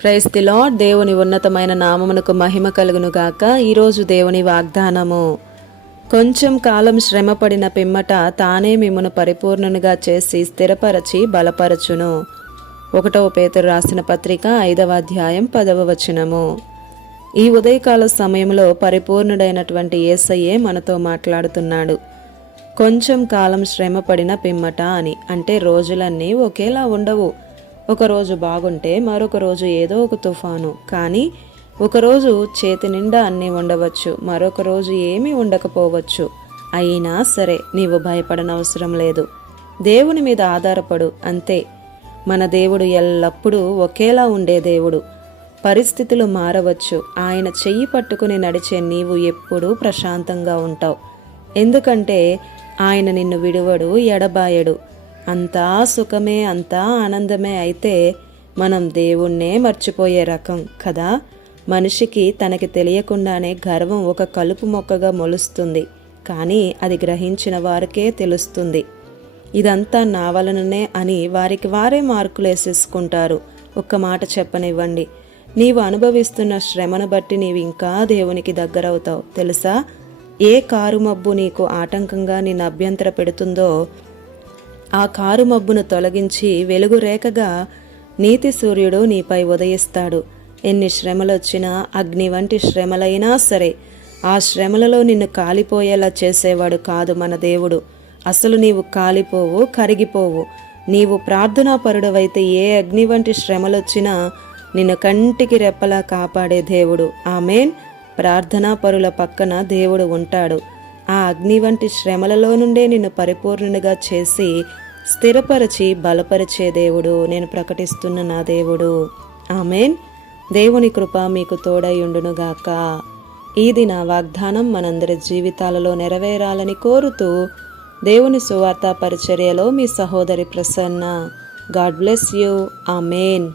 క్రైస్తిలో దేవుని ఉన్నతమైన నామమునకు మహిమ కలుగును గాక ఈరోజు దేవుని వాగ్దానము కొంచెం కాలం శ్రమపడిన పిమ్మట తానే మిమ్మను పరిపూర్ణునిగా చేసి స్థిరపరచి బలపరచును. ఒకటవ పేతురు రాసిన పత్రిక ఐదవ అధ్యాయం పదవ వచనము. ఈ ఉదయకాల సమయంలో పరిపూర్ణుడైనటువంటి ఏసయ్యే మనతో మాట్లాడుతున్నాడు. కొంచెం కాలం శ్రమపడిన పిమ్మట అని అంటే రోజులన్నీ ఒకేలా ఉండవు. ఒకరోజు బాగుంటే మరొక రోజు ఏదో ఒక తుఫాను. కానీ ఒకరోజు చేతి నిండా అన్నీ ఉండవచ్చు మరొక రోజు ఏమీ ఉండకపోవచ్చు. అయినా సరే నీవు భయపడనవసరం లేదు. దేవుని మీద ఆధారపడు అంతే. మన దేవుడు ఎల్లప్పుడూ ఒకేలా ఉండే దేవుడు. పరిస్థితులు మారవచ్చు ఆయన చెయ్యి పట్టుకుని నడిచే నీవు ఎప్పుడూ ప్రశాంతంగా ఉంటావు. ఎందుకంటే ఆయన నిన్ను విడువడు ఎడబాయడు. అంతా సుఖమే అంతా ఆనందమే అయితే మనం దేవుణ్ణే మర్చిపోయే రకం కదా? మనిషికి తనకి తెలియకుండానే గర్వం ఒక కలుపు మొక్కగా మొలుస్తుంది. కానీ అది గ్రహించిన వారికే తెలుస్తుంది. ఇదంతా నా వలననే అని వారికి వారే మార్కులేసేసుకుంటారు ఒక్క మాట చెప్పనివ్వండి. నీవు అనుభవిస్తున్న శ్రమను బట్టి నీవు ఇంకా దేవునికి దగ్గరవుతావు తెలుసా? ఏ కారు మబ్బు నీకు ఆటంకంగా నిన్ను అభ్యంతర పెడుతుందో ఆ కారు మబ్బును తొలగించి వెలుగు రేఖగా నీతి సూర్యుడు నీపై ఉదయిస్తాడు. ఎన్ని శ్రమలొచ్చినా అగ్ని వంటి శ్రమలైనా సరే ఆ శ్రమలలో నిన్ను కాలిపోయేలా చేసేవాడు కాదు మన దేవుడు. అసలు నీవు కాలిపోవు కరిగిపోవు. నీవు ప్రార్థనాపరుడవైతే ఏ అగ్ని వంటి శ్రమలొచ్చినా నిన్ను కంటికి రెప్పలా కాపాడే దేవుడు. ఆమెన్. ప్రార్థనాపరుల పక్కన దేవుడు ఉంటాడు. ఆ అగ్ని వంటి శ్రమలలో నుండే నిన్ను పరిపూర్ణునిగా చేసి స్థిరపరిచి బలపరిచే దేవుడు. నేను ప్రకటిస్తున్న నా దేవుడు. ఆమెన్. దేవుని కృప మీకు తోడయుండునుగాక ఇది నా వాగ్దానం మనందరి జీవితాలలో నెరవేరాలని కోరుతూ దేవుని సువార్త పరిచర్యలో మీ సహోదరి Prasanna. God bless you. Amen.